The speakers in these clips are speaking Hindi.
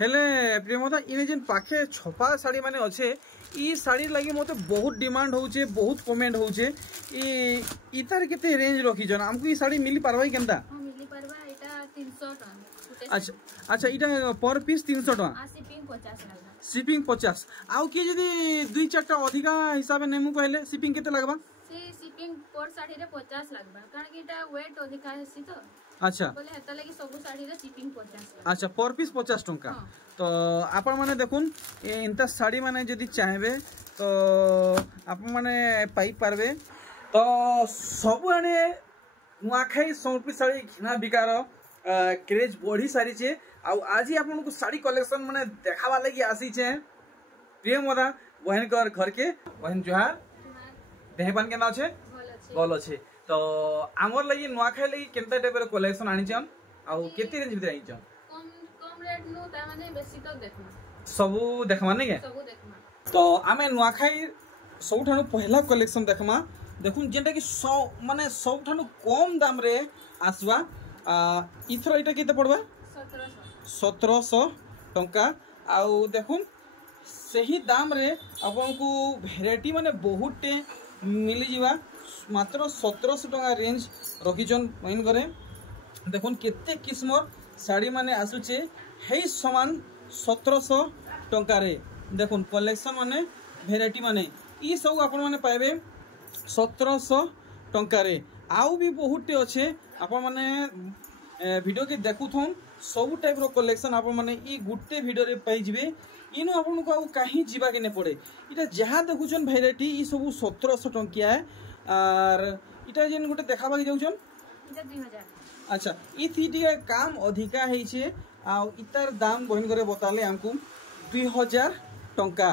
हेले प्रियमता इन जेन पाखे छपा साड़ी माने अच्छे ई साड़ी लगी मत बहुत डिमांड होचे बहुत कमेंट होचे इतार केते रेंज रखी जन हमको ई साड़ी मिली पारबा केनता मिली पारबा एटा 300 टका। अच्छा अच्छा इटा पर पीस 300 टका शिपिंग 50 लागबा शिपिंग 50 आउ के जदी 2-4टा अधिका हिसाब नेमु कहले शिपिंग केते लागबा से शिपिंग पर साड़ी रे 50 लागबा कारण कि एटा वेट अधिका हेसी तो अच्छा बोले हेता लगी सब साड़ी रे शिपिंग 50 अच्छा पर पीस 50 टका तो आपण माने देखुन इंता साड़ी माने जदी चाहेबे तो आपण माने पाई पारबे तो सब आने नुआखाई सोनपी साड़ी घिना बिकार क्रेज बढ़ी सारी छे आ आज ही आपन को साड़ी कलेक्शन माने देखावा लगी आसी छे प्रियमदा बहन कर घर के बहन जोहार देहपान के ना छे बोल छे तो आमर लगी नुआखाई लगी केनता टाइप रो कलेक्शन आनी छन आ केते रेंज भीतर आनी छन कम कम रेट नु ता माने बेसी तो देखमा सब देखमा नै के सब देखमा तो आमे नुआखाई सबठानु पहला कलेक्शन देखमा देखुन जेंटा कि माने सबठानु कम दाम रे आसवा इथरो इटा केते पड़बा 1700 टंका आउ देखुन सही दाम रे आपन को वैरायटी माने बहुत मिली जीवा मात्र 1700 टंका रेंज रखिजन पइन करे देखुन केते किस्म साड़ी माने आसुचे हे समान 1700 टंका रे देखुन कलेक्शन माने वैरायटी माने ई सब आपन माने पाइबे 1700 टंका रे आउ भी बहुत अच्छे आपन माने वीडियो के देखुथन सब टाइप रो कलेक्शन आपन माने ई गुटे वीडियो रे पाई जिवे इनो आपन को आउ कहीं जीवा के ने पड़े इटा जहा देखुछन वैरायटी ई सब 1700 टंकिया है और इटा जेन गुटे देखाबा के जाउछन इटा 2000 अच्छा ई थीटी काम अधिका है छे आ इतार दाम बहिन करे बताले हमको 2000 टंका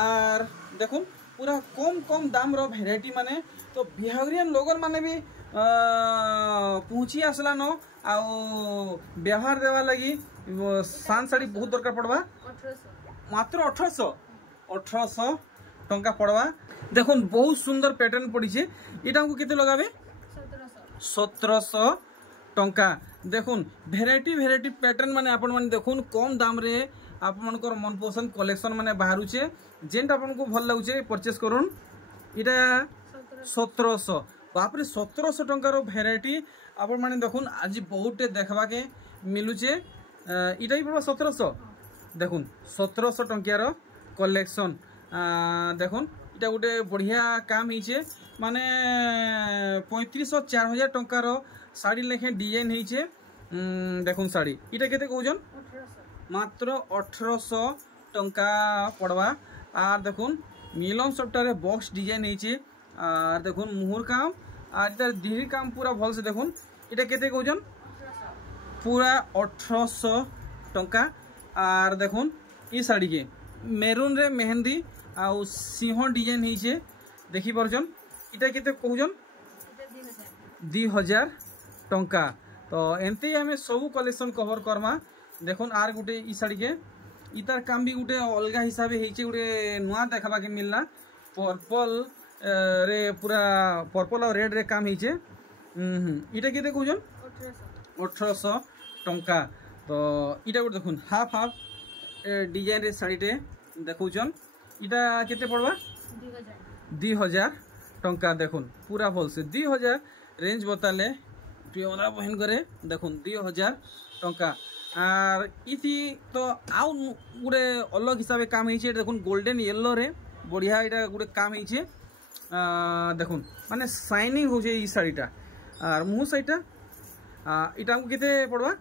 और देखुन पूरा कम कम दाम रो वैरायटी माने तो बिहारियन लोगन माने भी पहुंची आसला न आ व्यवहार देवा लगी सान साड़ी बहुत दरकार पड़वा 1800 मात्र 1800 टंका पड़वा देखुन बहुत सुंदर पैटर्न पड़ी छे इटा हमको केते लगाबे 1700 टंका देखुन भेराइटी पैटर्न माने आपण माने देखुन कम दाम रे आपन को मन पसंद कलेक्शन माने बाहरु छे जेंट आपन को भल लागुचे परचेस करूँ इटा 1700 बाप रे 1700 टंका रो भेराइटी आपन माने देखुन आज बहुत देखबा के मिलुचे इटा ही पड़वा 1700 देखुन 1700 टंकिया रो कलेक्शन देखुन इटा गोटे बढ़िया काम हिचे माने 3500-4000 टंका रो साड़ी लेखे डिजाइन हिचे देखुन साड़ी इटा केते कहउजन मात्र 1800 टंका पड़वा आर देखुन मिलन सप्ताह बॉक्स डिजाइन हिचे आर देखुन मुहुर काम आर इधर दिही काम पूरा भल से देखुन इटा केते कहउजन पूरा 1800 टंका आर देखुन ई साड़ी के मेरून रे मेहंदी आउ सिंह डिजाइन हिचे देखि परजन इटा केते कहउजन 2000 टंका तो एंते हमें सब कलेक्शन कवर करमा देखुन आर गुटे ई साड़ी के इतार काम भी गुटे अलगा हिसाब से गुटे नुआ देखा के मिलना पर्पल रे पूरा पर्पल और रेड रे काम हिचे इटा केते कहउजन 1800 टंका तो इटा गुटे देखुन हाफ हाफ डिजाइन रे साड़ी टे देखुचन इटा केते पड़वा 2000 टंका देखुन पूरा भल से 2000 रेंज बताले प्रियमदा बहन करे देखुन 2000 टंका आर इथी तो आउ गुटे अलग हिसाब से काम हिचे देखुन गोल्डन येलो रे बढ़िया इटा गुटे काम हिचे देखुन माने शाइनिंग हो ई साड़ीटा आर मुह साइटा इटा हमको केते पड़वा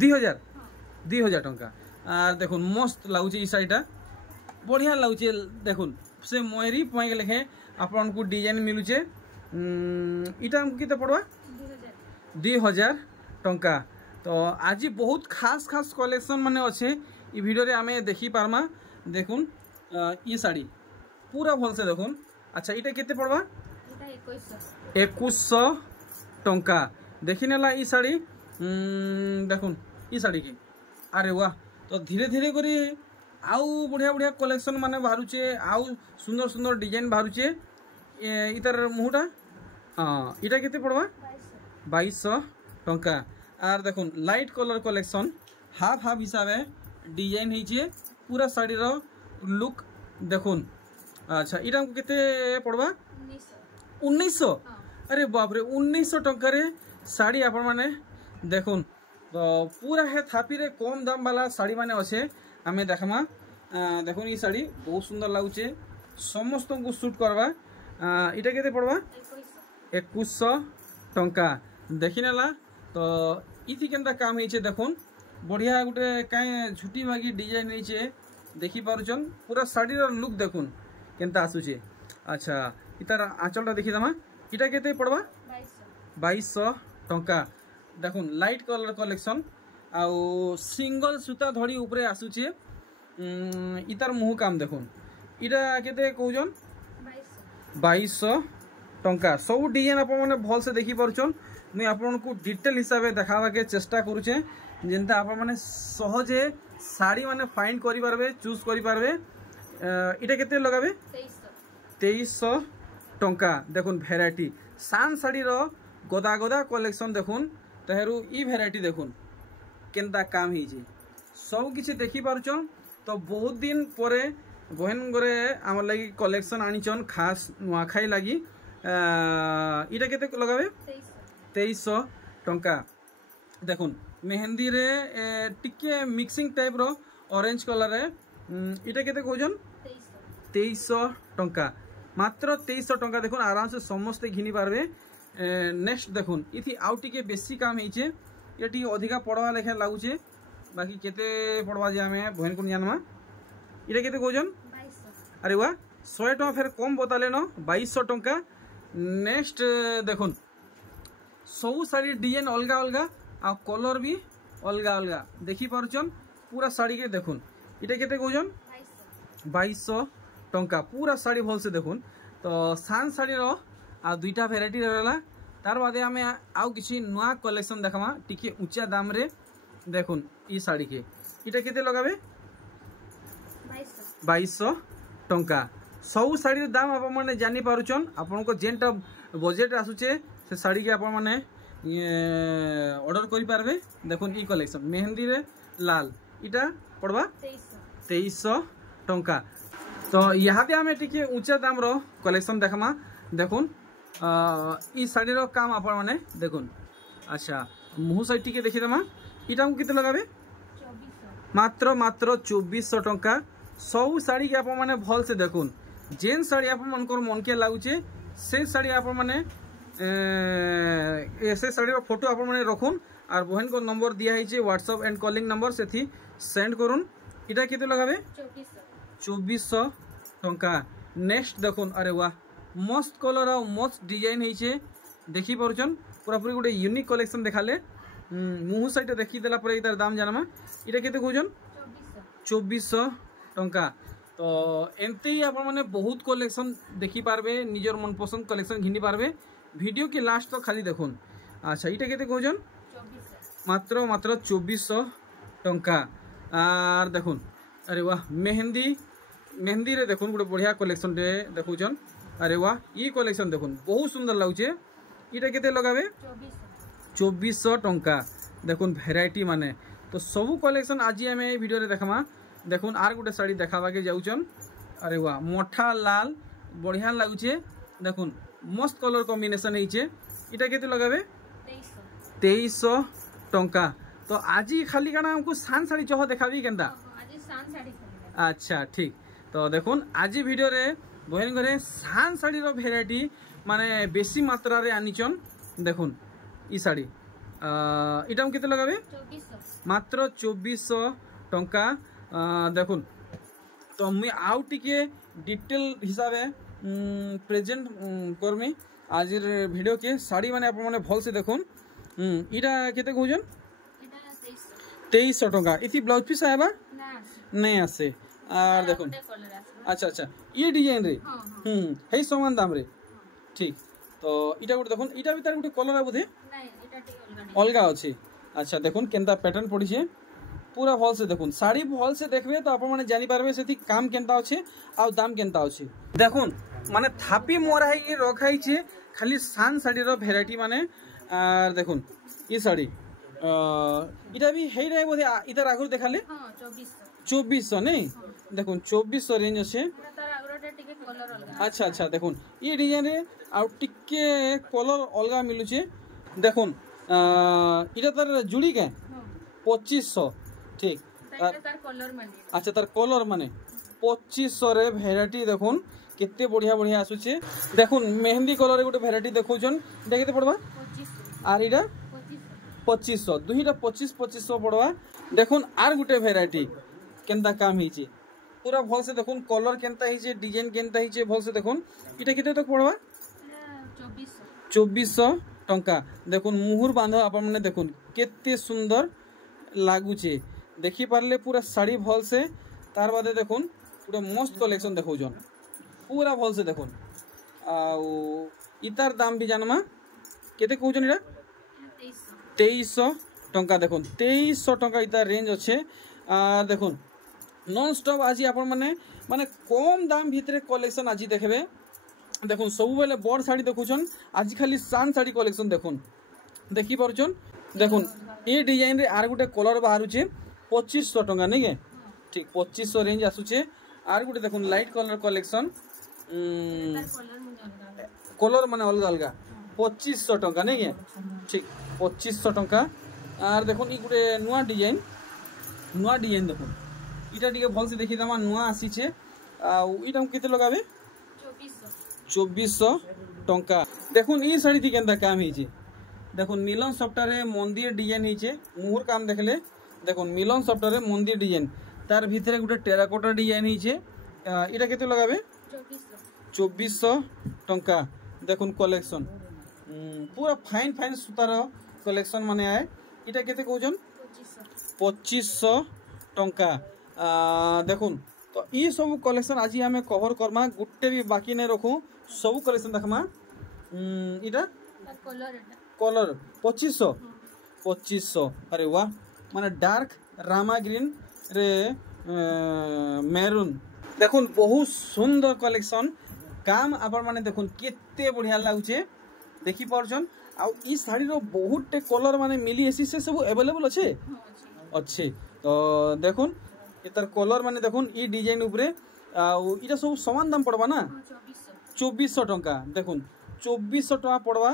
2000 टंका आर देखुन मस्त लागुचे ई साड़ीटा बढ़िया लागुचे देखुन से मयरी पॉइंट लेखे आपन को डिजाइन मिलुचे इटा हमको केते पड़वा 2000 टंका तो आज बहुत खास खास कलेक्शन माने अच्छे ई वीडियो रे आमे देखि पारमा देखुन ई साड़ी पूरा भल से देखुन अच्छा इटा केते पड़वा इटा 2100 टंका देखि नेला ई साड़ी देखुन ई साड़ी की अरे वाह तो धीरे धीरे करी आउ बढ़िया बढ़िया कलेक्शन माने बाहरुचे आउ सुंदर सुंदर डिजाइन बाहरुचे इतर मुहटा हाँ इटा केते पड़वा 2200 टंका आर देखुन light colour collection half half हिसाब है डिजाइन है पूरा शाड़ी रो लुक देखुन। अच्छा इटा केते पड़वा 1900 अरे बाप रे 1900 टंका रे शाड़ी आपण माने देखुन। तो पूरा है थापी रे कम दाम वाला शाड़ी माने अच्छे आमे देखमा। देखुन ये शाड़ी बहुत सुंदर लगुचे समस्त को सूट करवा। इटा केते पड़वा 2100 टंका देखि नेला। तो इथि केनता काम होइछे देखुन बढ़िया गुटे काए झुटी मागी डिजाइन होइछे देखि पारुचन पूरा शाड़ी रो लुक देखुन केनता आसुचे। अच्छा इतार आंचलटा देखि दमा इटा केते पड़वा 2200 टंका देखुन लाइट कलर कलेक्शन आउ सिंगल सूता धड़ी ऊपर आसुचे। इतार मुह काम देखुन इटा केते कहउजन 2200 टंका सब डिजाइन आप भल से देखी पार्छन। मुई आपन को डिटेल हिसाब से देखावा के चेष्टा करूचे जेनता आप माने सहजे साड़ी माने फाइंड करि पारबे चूज करि पारबे। इटा केते लगाबे 2300 टंका देखुन भेराइटी सान साड़ी रो गदा गदा कलेक्शन देखुन तहेरु ई भेराइटी देखुन केनता काम हिजे सब किछि देखि पारुचन। तो बहुत दिन परे बहन गरे आम लगी कलेक्शन आनीचन खास नुआखाई लगी। इटा केते लगाबे 2300 टंका देखुन मेहंदी रे टिके मिक्सिंग टाइप रो ऑरेंज कलर रे इटा केते कहजन 2300 टंका मात्र 2300 टंका देखुन आराम से समस्त घिनी पारबे। नेक्स्ट देखुन इथि आउ टिके बेसी काम हेचे एटी अधिका पड़वा लेखा लागुचे बाकी केते पड़वा जे हमें बहन को जानवा। इटा केते कहजन 2200 अरे वाह 100 टंका फिर कम बताले न 2200 टंका। नेक्स्ट देखुन सब साड़ी डिजाइन अलगा अलगा आ कलर भी अलगा अलगा देखि पारुचन पूरा साड़ी के देखुन इटा केते कहजन 2200 टंका पूरा साड़ी भल से देखुन। तो सान साड़ी रो आ दुईटा भेराइटी रहला तार बादे हमें आउ किछि नुआ कलेक्शन देखमा टिके ऊंचा दाम रे देखुन ई साड़ी के इटा केते लगाबे 2200 टंका सब साड़ी दाम आप माने जानी पारुचन। आपन को जेनटा बजेट आसुचे से साड़ी के आप माने ऑर्डर करि पारबे। देखुन ई कलेक्शन मेहंदी रे लाल इटा पड़वा 2300 टंका। तो यहाँ पे हमें टिके ऊंचा दाम रो कलेक्शन देखमा देखुन ई साड़ी रो काम आप माने देखुन। अच्छा मुह साइड टिके देखि दमा इटा को किते लगाबे मात्र मात्र 2400 टंका सब साड़ी के आप माने भल से देखुन जेन साड़ी आप मनकर मन के लागुचे से साड़ी आप माने ऐसे साड़ी रो फोटो आप माने रखुन और बहन को नंबर दिया है व्हाट्सएप एंड कॉलिंग नंबर से थी सेंड करुन। इटा केते लगाबे 2400 टंका। नेक्स्ट देखुन अरे वाह मस्त कलर और मस्त डिजाइन है देखी पारुचन पूरा पूरी गोटे यूनिक कलेक्शन देखाले। मुह साइड देखी देला पर इतार दाम जानमा इटा केते कहजन 2400 टंका। तो एमती ही आप माने बहुत कलेक्शन देखी पारबे निजर मनपसंद कलेक्शन घिनी पारबे वीडियो के लास्ट तो खाली देखुन। अच्छा इटा केते कहजन मात्र मात्र 2400 टंका। आर देखुन अरे वाह मेहंदी रे देखुन गोटे बढ़िया कलेक्शन टे देखुचन अरे वाह ये कलेक्शन देखुन बहुत सुंदर लागुचे इटा केते लगाबे 2400 टंका देखुन भेराइटी माने। तो सबू कलेक्शन आज हमें वीडियो रे देखमा देखुन आर गोटे साड़ी देखावा के जाउचन अरे वाह मोठा लाल बढ़िया लागुचे देखुन मस्त कलर कॉम्बिनेशन हेचे इटा केते लगाबे 2300 टंका। तो आज खाली काना हमको सान साड़ी चह देखाबी केनता आज सान साड़ी अच्छा ठीक। तो देखुन आज वीडियो रे बहन घरे सान साड़ी रो भेराइटी माने बेसी मात्रा रे आनिचन देखुन ई साड़ी इटा केते लगाबे 2400 मात्र 2400 टंका देखुन। तो मुई आउ टिके डिटेल हिसाब प्रेजेंट करमी आज वीडियो के साड़ी माने आप माने भल से देखुन इटा केते कहजन 2300 टंका। इथि ब्लाउज पीस आबा नहीं आसे आर देखुन अच्छा अच्छा ये डिजाइन रे हे समान दाम रे ठीक। तो इटा गोटे देखुन इटा भी तार गोटे कलर बोधे अलगा अच्छे। अच्छा देखुन केनता पैटर्न पड़ी छे पूरा भल से देखुन साड़ी भल से देखबे तो आप माने जानि पारबे सेति काम केनता अच्छे आ दाम केनता अच्छे। देखुन माने थापी मोरा है ये रखाई छे खाली सान साड़ी रो भेराइटी माने आर देखुन ये साड़ी इटा भी हेई रे बोधे इधर आगु देखाले हां 2400 2400 नहीं देखो 2400 रेंज अच्छे तार आगरोटे टिके कलर अलगा अच्छा अच्छा देखो ये डिजाइन रे आ टिके कलर अलगा मिलुचे देखो इटा तार जुड़ी के 2500 ठीक तार कलर माने अच्छा तार कलर माने 2500 रे वैरायटी देखो केते बढ़िया बढ़िया आसुचे देखो मेहंदी कलर रे गोटे वैरायटी देखौजन देखते पड़बा 2500 आर इटा 2500 दुईटा 2500 पड़वा देखुन आर गुटे वैरायटी केनता काम हिचे पूरा भल से देखुन कलर केनता हिचे डिजाइन केनता हिचे भल से देखुन इटा केते तक पड़वा 2400 टंका देखुन मुहुर बांध आपन माने देखुन केते सुंदर लागुचे देखि पारले पूरा साड़ी भल से तार बादे देखुन पूरा मस्त कलेक्शन देखौजन पूरा भल से देखुन आ इतार दाम भी जानमा केते कहउजन इटा 2300 टंका देखुन 2300 टंका इतार रेंज अच्छे देखुन नॉन स्टॉप आज आपण माने माने कम दाम भितरे कलेक्शन आज देखबे देखुन सब बेले बड़ साड़ी देखुछन आज खाली सान साड़ी कलेक्शन देखुन देखि परछन देखुन ए डिजाइन रे आर गुटे कलर बाहरुचे 2500 टंका नहीं के ठीक 2500 रेंज आसुचे आर गुटे देखुन लाइट कलर कलेक्शन कलर माने अलग अलग 2500 टंका नहीं के ठीक 2500 टंका आर देखुन ई गुटे नुआ डिजाइन देखुन इटा टिके भल से देखि दमा नुआ आसीचे आ इटा केते लगाबे 2400 टंका देखुन ई साड़ी थी केनता काम हिचे देखुन मिलन सफ्टवेयर रे मंदिर डिजाइन हिचे मुहुर काम देखले देखुन मिलन सफ्टवेयर रे मंदिर डिजाइन तार भितरे गुटे टेराकोटा डिजाइन हिचे इटा केते लगाबे 2400 टंका देखुन कलेक्शन पूरा फाइन फाइन सुतार कलेक्शन माने आए इटा केते कहउजन 2500 टंका देखुन तो ई सब कलेक्शन आज हमें कवर करमा गुटे भी बाकी नहीं रखू सब कलेक्शन देखमा इटा कलर 2500 अरे वाह माने डार्क रामा ग्रीन रे मेरून देखुन बहुत सुंदर कलेक्शन काम आपण माने देखुन केते बढ़िया लागुचे देखि परछन आ ई साड़ी रो बहुत टे कलर माने मिली एसी से सब अवेलेबल अच्छे अच्छे तो देखुन इतर कलर माने देखुन ई डिजाइन ऊपरे आ इटा सब समान दाम पड़बा ना 2400 टंका देखुन 2400 टंका पड़वा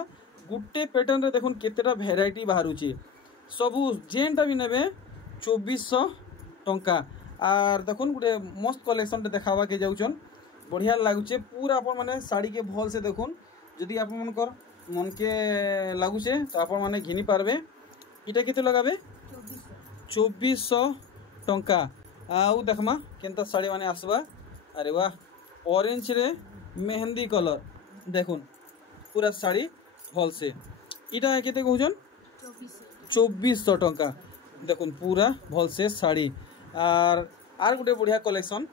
गुटे पैटर्न रे देखुन केतेटा वैरायटी बाहरुची सब जेनटा भी नेबे 2400 टंका आर देखुन गुटे मस्त कलेक्शन रे देखावा के जाउचन बढ़िया लागुचे पूरा अपन माने साड़ी के भल से देखुन जदि आप मनकर मन के लागुचे तो आप माने घिनी पारबे इटा केते लगाबे 2400 टंका आउ देखमा केनता साड़ी माने आसबा अरे वाह ऑरेंज रे मेहंदी कलर देखुन पूरा साड़ी भल से इटा केते कहउजन 2400 टंका देखुन पूरा भल से साड़ी आर गुटे बढ़िया कलेक्शन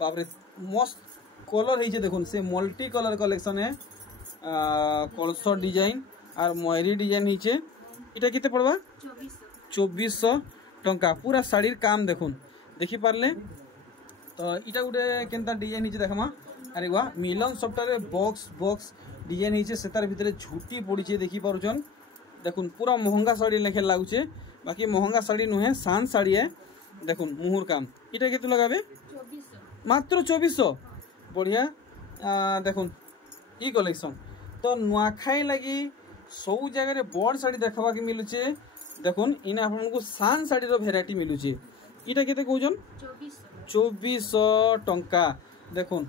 बाप रे मस्त कलर हिचे देखुन से मल्टी कलर कलेक्शन है कलसर डिजाइन और मयरी डिजाइन हिचे इटा केते पड़वा 2400 टंका पूरा साड़ी काम देखुन देखि पारले तो इटा गुटे केनता डिजाइन हिचे देखमा अरे वाह मिलन सफ्टवेयर बॉक्स डिजाइन हिचे सेतार भितरे झुटी पड़ीचे देखि पारुचन देखुन पूरा महंगा साड़ी लेखे लागुचे बाकी महंगा साड़ी नुहे सान साड़ी है देखुन मुहुर काम इटा केते लगाबे 2400 मात्र 2400 बढ़िया देखुन ई कलेक्शन तो नुआखाई लगी सब जगह रे बड़ साड़ी देखबा के मिलुचे देखुन इने आपनको सान साड़ी रो वैरायटी मिलुचे इटा केते कहउजन 2400 टंका देखुन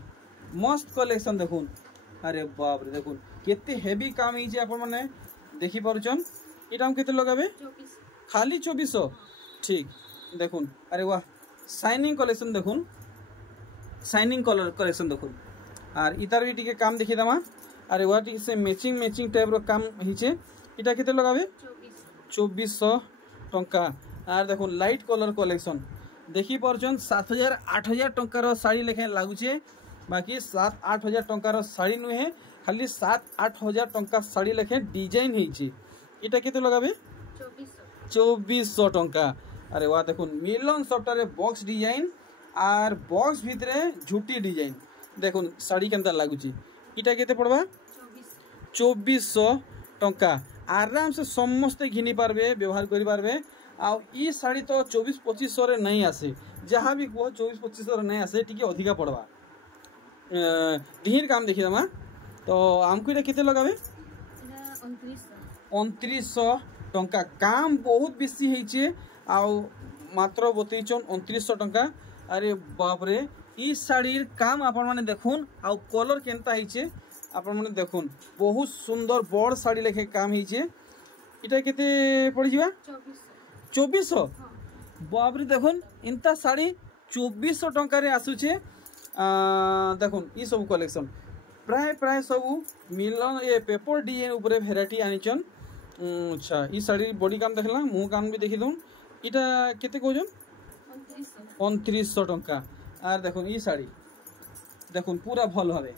मस्त कलेक्शन देखुन अरे बाप रे देखुन केते हेवी काम हिचे आपन माने देखि पारुचन इटा हम केते लगाबे खाली 2400 ठीक देखुन अरे वाह शाइनिंग कलेक्शन देखुन शाइनिंग कलर कलेक्शन देखुन और इतार भी टिके काम देखि दमा अरे वाह टिके से मैचिंग टाइप रो काम हिचे इटा केते लगाबे 2400 टंका आर देखुन लाइट कलर कलेक्शन देखि परछन 7000 8000 टंका रो साड़ी लेखे लागुचे बाकी 7-8 टंका रो साड़ी नुहे खाली 7-8 हजार टंका साड़ी लेखे डिजाइन हिचे इटा केते लगाबे 2400 टंका अरे वाह देखुन मिलन सफ्टवेयर बॉक्स डिजाइन आर बॉक्स भितरे झुटी डिजाइन देखुन साड़ी केनता लागुची इटा केते पड़वा 2400 टंका आराम से समस्ते घिनी पारबे व्यवहार करि पारबे। आ ई साड़ी तो 24-25 रे नहीं आसे, जहाँ भी कह 24-25 रे नहीं आसे, टिके अधिका पड़वा। ढेर काम देखी दमा तो आमको ये केते लगाबे 2900 टंका। काम बहुत बेसी होइछे आउ मात्र बतैछन 2900 टंका। अरे बाप रे ई साड़ीर काम आपण माने देखुन आउ कलर केनता होइछे आपण माने देखुन, बहुत सुंदर बड़ साड़ी लेखे काम होइछे। इटा केते पड़ जिवा 2400। बाप रे देखुन इंता साड़ी 2400 टंका रे आसुछे। देखुन ई सब कलेक्शन प्राय प्राय सब मिलन ये पेपर डिजाइन ऊपर भेराइटी आनिचन। अच्छा ई साड़ी बॉडी काम देखला, मुंह काम भी देखि दून। इटा केते कहजन 2900 टंका। आर देखुन ई साड़ी देखुन पूरा भल भाबे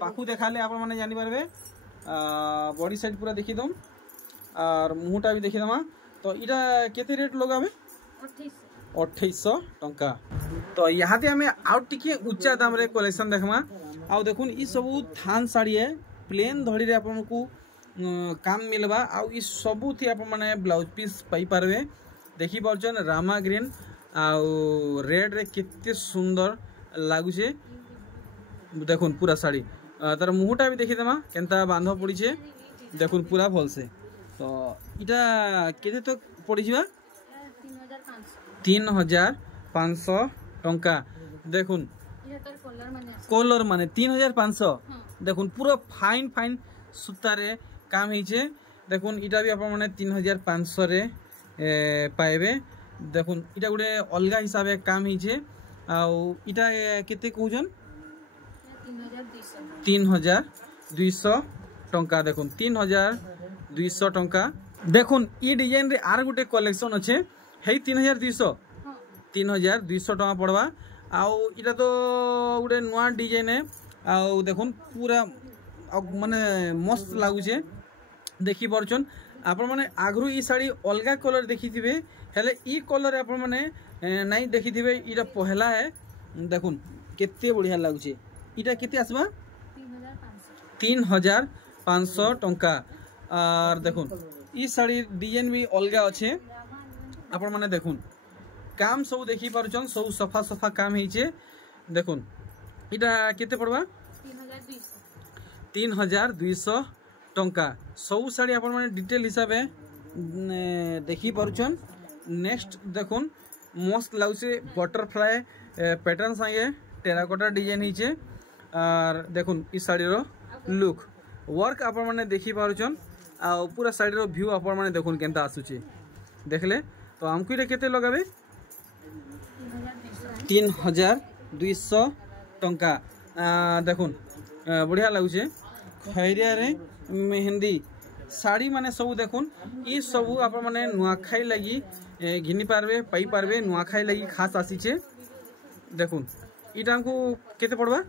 पाखु देखाले आपण माने जानि पारबे। बॉडी साइड पूरा देखि दून और मुंहटा भी देखि दमा। तो इटा केते रेट लगाबे 2800 टंका। तो यहाँ आम आउ टिके उच्चा दाम रे कलेक्शन देखमा। आउ देखुन ई सब थान साड़ी है प्लेन धड़ी रे आपन को काम मिलबा। आउ ई सबु थी आप माने ब्लाउज पीस पाई पारबे। देखि परछन रामा ग्रीन आउ रेड रे कितने सुंदर लागुचे। देखुन पूरा साड़ी तार मुहटा भी देखि देमा केनता बांध पड़ी छे। देखुन पूरा भल से। तो इटा केते तो पड़ी जिवा 3500 टंका। देखुन कलर माने 3500। देखुन पूरा फाइन फाइन सूता रे काम हिचे। देखुन इटा भी आपण माने 3500 रे पाइबे। देखुन इटा गुडे अलगा हिसाब काम हिचे। आउ इटा केते कहउजन 3200 टंका। देखुन 3200 टंका। देखुन ई डिजाइन रे आर गुटे कलेक्शन अच्छे हे 3200 टंका पड़वा। आउ इटा तो गुटे नुआ डिजाइन है। आउ देखुन पूरा माने मस्त लागुचे देखि परछन। आपण माने आगरु ई साड़ी अलगा कलर देखिथिबे हेले ई कलर आपण माने नहीं देखिथिबे। इटा पहला है। देखुन केते बढ़िया लागुचे। इटा केते आसबा 3500 टंका। और देखुन ई साड़ी डिजाइन भी अलगा अच्छे। आपण माने देखुन काम सब देखि परछन, सब सफा सफा काम हिचे। देखुन इटा केते पड़वा 3200 टंका। सब साड़ी आपण माने डिटेल हिसाब देखि परछन। नेक्स्ट देखुन मस्त लागुचे बटरफ्लाई पैटर्न संगे टेराकोटा डिजाइन हिचे। और देखुन ई साड़ी रो लुक वर्क आपण माने देखि परछन। आ पूरा साड़ी रो व्यू आपण माने देखुन केनता आसुचे देखले। तो हमको इटा केते लगाबे 3200 टंका। देखुन बढ़िया लागुचे खैरिया रे मेहंदी साड़ी माने सब। देखुन ई सब आपण माने नुआखाई लगी घिनी पारबे पाई पारबे। नुआखाई लगी खास आसीचे। देखुन इटा हमको केते पड़वा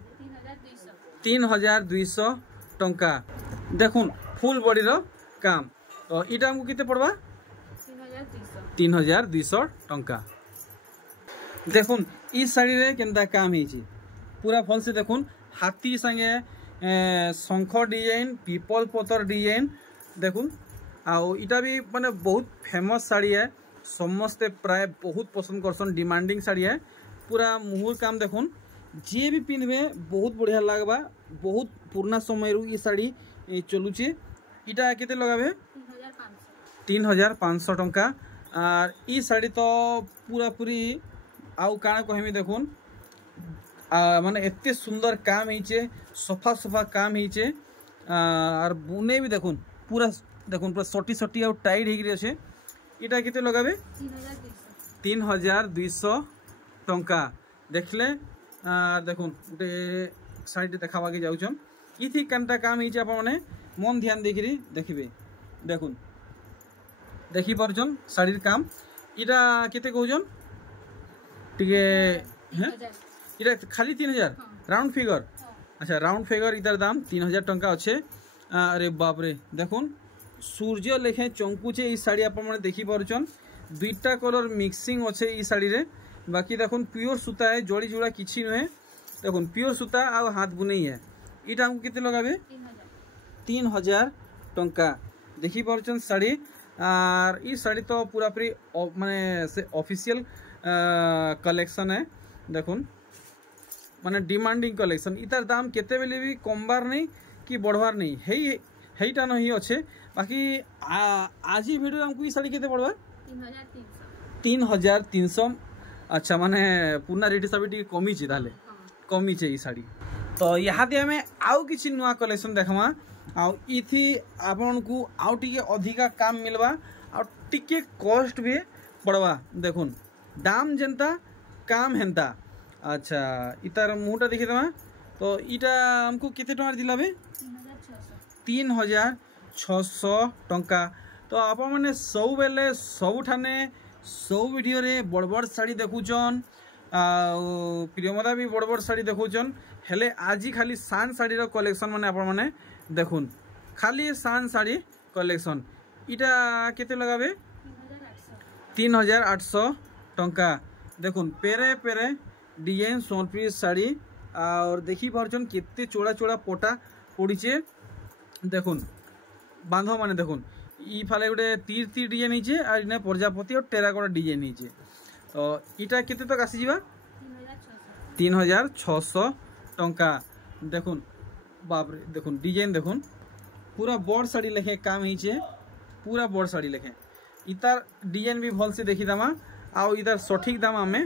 3200 टंका। देखुन फुल बॉडी रो काम। तो इटा हमको केते पड़वा 3200 टंका। देखुन ई साड़ी रे केनता काम हिची पूरा फल से। देखुन हाथी संगे शंख डिजाइन पीपल पतर डिजाइन। देखुन आउ इटा भी माने बहुत फेमस साड़ी है। समस्ते प्राय बहुत पसंद करसन, डिमांडिंग साड़ी है। पूरा मुहुर काम देखुन जे भी पिनबे बहुत बढ़िया लागबा। बहुत पुराना समय रू ई साड़ी चलुचे। इटा केते लगाबे 3500 टंका। और ई साड़ी तो पूरा पूरी आउ काना कहमी। देखुन माने एते सुंदर काम हिचे, सफा सफा काम हिचे। और बुने भी देखुन पूरा देखुन पूरा सटी सटी आउ टाइट हेकरी अच्छे। इटा केते लगाबे 3200 टंका। देखले देखुन गोटे साइड देखावा के जाउछन। इथि केनता काम हिचे आपण माने मन ध्यान देखिरी देखिबे। देखुन देखि परछन साड़ीर काम। इटा केते कहउछन टिके हैं इटा खाली 3000 राउंड फिगर। अच्छा राउंड फिगर इतार दाम 3000 टंका अच्छे। अरे बाप रे देखुन सूर्य लेखे चंकुचे ई साड़ी आपण माने देखि परछन। दुईटा कलर मिक्सिंग अच्छे ई साड़ी रे। बाकी देखुन प्योर सूता है, जोड़ी जोड़ा किछि नहे। देखुन प्योर सूता आ हाथ बुनेई है। इटा हमको केते लगाबे 3000 टंका। देखी पार्छन शाड़ी आर ई शाड़ी तो पूरा पूरी माने से ऑफिशियल कलेक्शन है देखुन माने डिमांडिंग कलेक्शन इतार दाम केते बेले भी कमबार नहीं कि बढ़वार नहीं हेईटा नहीं अच्छे बाकी आज ही वीडियो हमको ई शाड़ी केते पड़वा 3300 अच्छा माने पुना रेट सब कमी ताले कमी ई शाड़ी तो यहाँ आम आउ कि नुआ कलेक्शन देखमा आउ इथि आपन को आउ टिके अधिका काम मिलवा आउ टिके कॉस्ट भी पड़वा देखुन दाम जेंता काम हेंता अच्छा इतार मुहटा देखी दमा तो इटा हमको केते टंका दिला बे 3600 टंका तो आप मैंने सब बेले सब ठाने सब वीडियो रे बड़ बड़ शाड़ी देखुचन प्रियमदा भी बड़ बड़ शाड़ी देखुचन हेले आज खाली सान शाड़ी रो कलेक्शन माने आप माने देखुन खाली सान शाड़ी कलेक्शन इटा केते लगाबे 3800 टंका देखुन पेरे पेरे डिजाइन सोनप्री शाड़ी और देखी पार्छन केते चोड़ा चोड़ा पोटा पड़ीचे देखुन बांध माने देखुन ई फाले गोटे तीर तीर डिजाइन नीचे और इने प्रजापति और टेराकोटा डिजाइन नीचे तो इटा केते तक आसी जीवा 3600 टंका देखुन बाप रे देखुन डिजाइन देखुन पूरा बड़ शाड़ी लेखे काम हीचे पूरा बड़ शाड़ी लेखे इतार डिजाइन भी भल से देखी दमा आउ इतार सठिक दाम आमे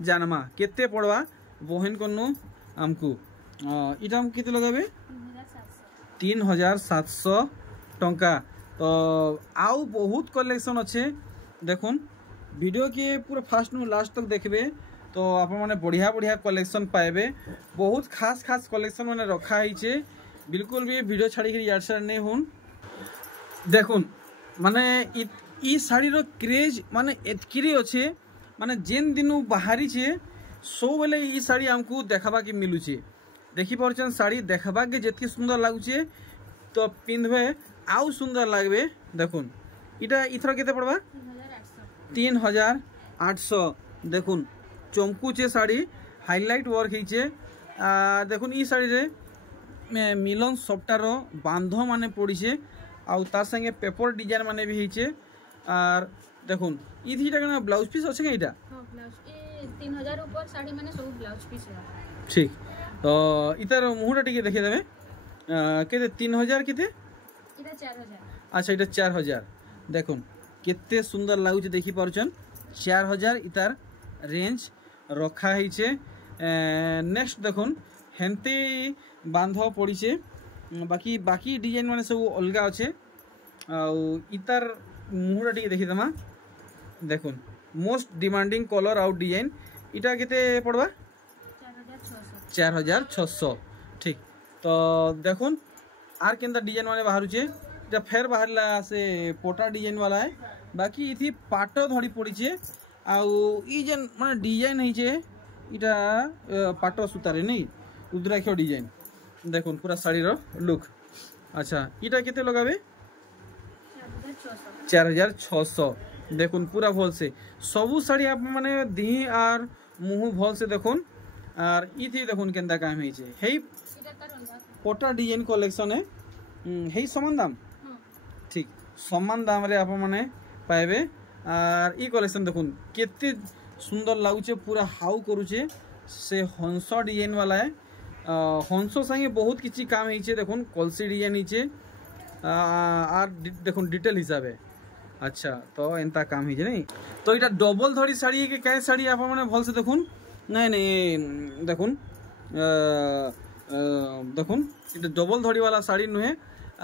जानमा केते पड़वा बहन कनु हमको इटा हम केते लगाबे 3700 टंका तो आउ बहुत कलेक्शन अच्छे देखुन वीडियो के पूरा फास्ट नु लास्ट तक देखबे तो आप माने बढ़िया बढ़िया कलेक्शन पाएबे बहुत खास खास कलेक्शन माने रखा है बिल्कुल भी वीडियो छाड़ी यार सार नहीं हुन देखुन माने ई शाड़ी रो क्रेज माने एतकिरी अच्छे माने जेन दिनु बाहरी छे सब बेले ई शाड़ी हमको देखबा के मिलू छे देखी पार्छन शाड़ी देखबा के जेतकी सुंदर लागुचे तो पिंधबे आउ सुंदर लागबे देखुन इटा इथर केते पड़वा 3800 देखुन चमकुचे शाड़ी हाईलाइट वर्क हिचे देखुन ई शाड़ी रे मिलन सफ्टारो बांध माने पड़ीचे आउ तार संगे पेपर डिजाइन माने भी हिचे आर देखुन ई थीटा कना ब्लाउज पीस अछि एटा हां ब्लाउज ए 3000 ऊपर साड़ी माने सब ब्लाउज पीस है ठीक तो इतार मुहटा टिके देखे देबे केते 3000 केते इटा 4000 अच्छा इटा 4000 देखुन केते सुंदर लागुचे देखि पारुचन 4000 इतार रेंज रखा हिचे नेक्स्ट देखुन हेंते बांध पड़ीचे बाकी बाकी डिजाइन माने सब अलगा अच्छे इतार मुहटा टिके देखी दमा देखुन most demanding colour out design इटा केते पड़वा 4600 ठीक तो देखुन आर केंता डिजाइन माने बाहरुचे इटा फेर बाहरला से पोटा डिजाइन वाला है बाकी इथि पाट धड़ी पड़ीचे आउ ई जेन माने डिजाइन हिचे इटा पाट सुतारे नहीं रुद्राक्ष डिजाइन देखुन पूरा शाड़ी रो लुक अच्छा इटा केते लगाबे 4600 देखुन पूरा भल से सबू शाड़ी आप माने दी आर मुह भल से देखुन आर इथि देखुन केंदा काम हिचे हेई पोटा डिजाइन कलेक्शन है हेई समान दाम ठीक समान दाम रे आप माने पाइबे आर ई कलेक्शन देखुन केते सुंदर लागुचे पूरा हाउ करूचे से हंस डिजाइन वाला है हंस संगे बहुत किछि काम हिचे देखुन कलसी डिजाइन हिचे आर देखुन डिटेल हिसाब है अच्छा तो एंता काम हिचे नहीं तो इटा डबल धड़ी साड़ी के काय साड़ी आप माने भल से देखुन नहीं नहीं देखुन देखुन इटा डबल धड़ी वाला साड़ी नुहे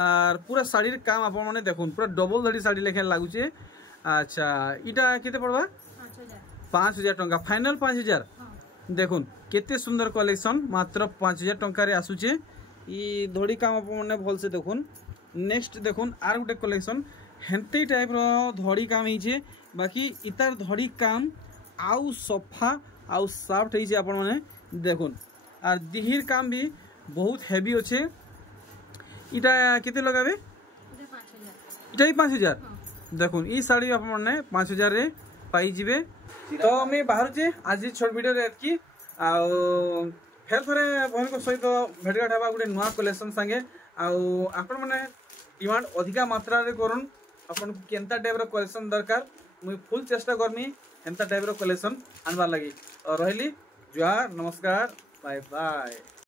आर पूरा साड़ी काम आप माने देखुन पूरा डबल धड़ी साड़ी लेखे लागुचे अच्छा इटा केते पड़वा 5000 टंका फाइनल 5000 देखुन केते सुंदर कलेक्शन मात्र 5000 टंका रे आसुचे ई धड़ी काम आप माने भल से देखुन नेक्स्ट देखुन आर गुटे कलेक्शन हेंते टाइप रो धड़ी काम हिचे बाकी इतार धड़ी काम आउ सफा आउ सॉफ्ट हिचे आपण माने देखुन आर दिहिर काम भी बहुत हेवी अच्छे इटा केते लगाबे इटा ही 5000 देखुन ई साड़ी आप माने 5000 रे पाई जिवे तो मैं बाहर जे आज छोट वीडियो रे एतकी आ फेर थरे बहन को सहित भेटघाट हवा गुटे नुआ कलेक्शन संगे आ आपण माने डिमांड अधिका मात्रा रे करूँ आपन केनता टाइप रो कलेक्शन दरकार मुई फुल चेष्टा करमी हेंता टाइप रो कलेक्शन आनबार लगी और रहली जुहार नमस्कार बाय बाय।